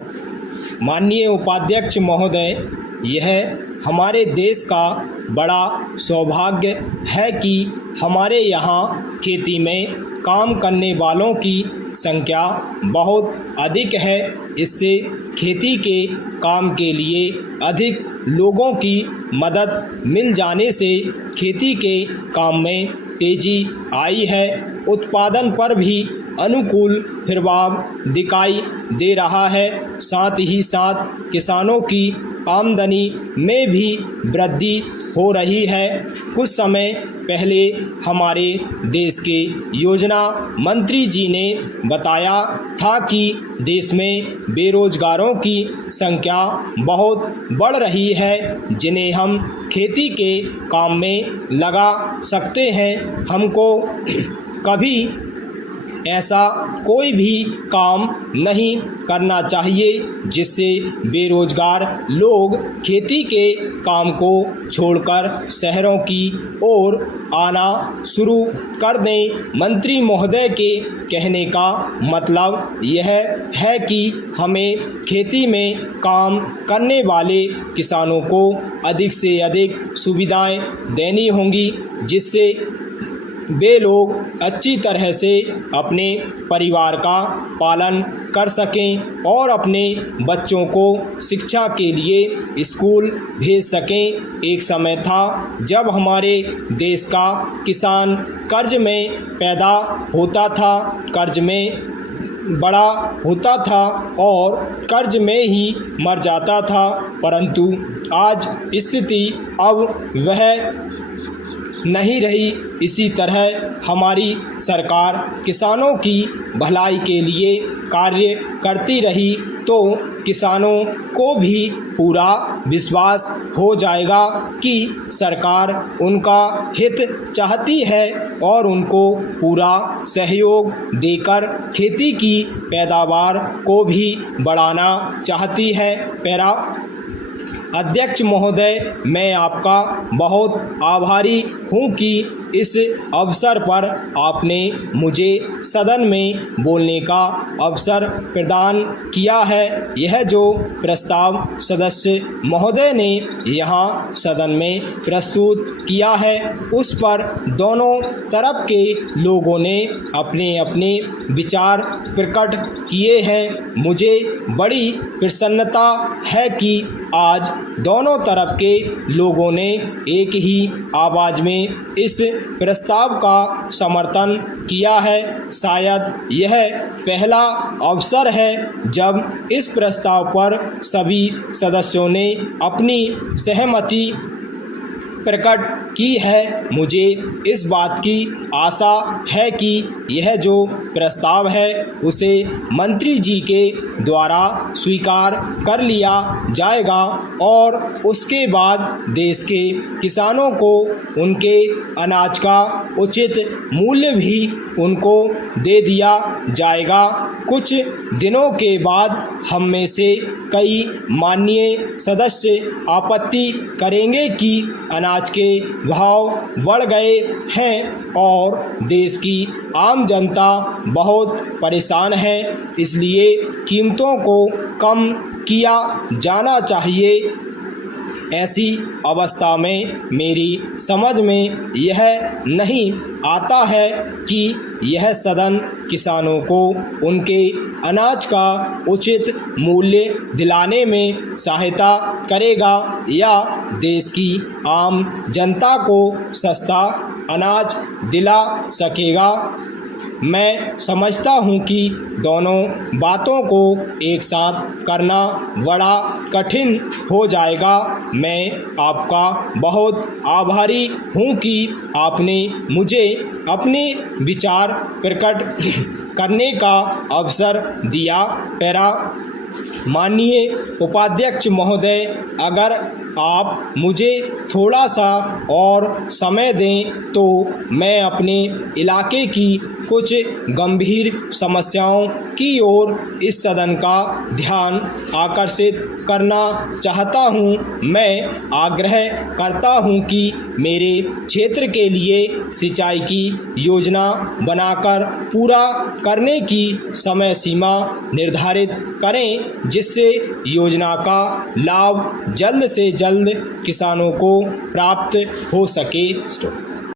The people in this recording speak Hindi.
माननीय उपाध्यक्ष महोदय, यह हमारे देश का बड़ा सौभाग्य है कि हमारे यहाँ खेती में काम करने वालों की संख्या बहुत अधिक है। इससे खेती के काम के लिए अधिक लोगों की मदद मिल जाने से खेती के काम में तेजी आई है। उत्पादन पर भी अनुकूल प्रभाव दिखाई दे रहा है। साथ ही साथ किसानों की आमदनी में भी वृद्धि हो रही है। कुछ समय पहले हमारे देश के योजना मंत्री जी ने बताया था कि देश में बेरोजगारों की संख्या बहुत बढ़ रही है, जिन्हें हम खेती के काम में लगा सकते हैं। हमको कभी ऐसा कोई भी काम नहीं करना चाहिए जिससे बेरोजगार लोग खेती के काम को छोड़कर शहरों की ओर आना शुरू कर दें। मंत्री महोदय के कहने का मतलब यह है कि हमें खेती में काम करने वाले किसानों को अधिक से अधिक सुविधाएं देनी होंगी, जिससे वे लोग अच्छी तरह से अपने परिवार का पालन कर सकें और अपने बच्चों को शिक्षा के लिए स्कूल भेज सकें। एक समय था जब हमारे देश का किसान कर्ज में पैदा होता था, कर्ज में बड़ा होता था और कर्ज में ही मर जाता था, परंतु आज स्थिति अब वह नहीं रही। इसी तरह हमारी सरकार किसानों की भलाई के लिए कार्य करती रही तो किसानों को भी पूरा विश्वास हो जाएगा कि सरकार उनका हित चाहती है और उनको पूरा सहयोग देकर खेती की पैदावार को भी बढ़ाना चाहती है। पैरा अध्यक्ष महोदय, मैं आपका बहुत आभारी हूँ कि इस अवसर पर आपने मुझे सदन में बोलने का अवसर प्रदान किया है। यह जो प्रस्ताव सदस्य महोदय ने यहाँ सदन में प्रस्तुत किया है, उस पर दोनों तरफ के लोगों ने अपने अपने विचार प्रकट किए हैं। मुझे बड़ी प्रसन्नता है कि आज दोनों तरफ के लोगों ने एक ही आवाज़ में इस प्रस्ताव का समर्थन किया है। शायद यह पहला अवसर है जब इस प्रस्ताव पर सभी सदस्यों ने अपनी सहमति प्रकट की है। मुझे इस बात की आशा है कि यह जो प्रस्ताव है उसे मंत्री जी के द्वारा स्वीकार कर लिया जाएगा और उसके बाद देश के किसानों को उनके अनाज का उचित मूल्य भी उनको दे दिया जाएगा। कुछ दिनों के बाद हम में से कई माननीय सदस्य आपत्ति करेंगे कि अनाज के भाव बढ़ गए हैं और देश की आम जनता बहुत परेशान है, इसलिए कीमतों को कम किया जाना चाहिए। ऐसी अवस्था में मेरी समझ में यह नहीं आता है कि यह सदन किसानों को उनके अनाज का उचित मूल्य दिलाने में सहायता करेगा या देश की आम जनता को सस्ता अनाज दिला सकेगा। मैं समझता हूँ कि दोनों बातों को एक साथ करना बड़ा कठिन हो जाएगा। मैं आपका बहुत आभारी हूँ कि आपने मुझे अपने विचार प्रकट करने का अवसर दिया। पैरा माननीय उपाध्यक्ष महोदय, अगर आप मुझे थोड़ा सा और समय दें तो मैं अपने इलाके की कुछ गंभीर समस्याओं की ओर इस सदन का ध्यान आकर्षित करना चाहता हूं। मैं आग्रह करता हूं कि मेरे क्षेत्र के लिए सिंचाई की योजना बनाकर पूरा करने की समय सीमा निर्धारित करें, जिससे योजना का लाभ जल्द से जल्द किसानों को प्राप्त हो सके।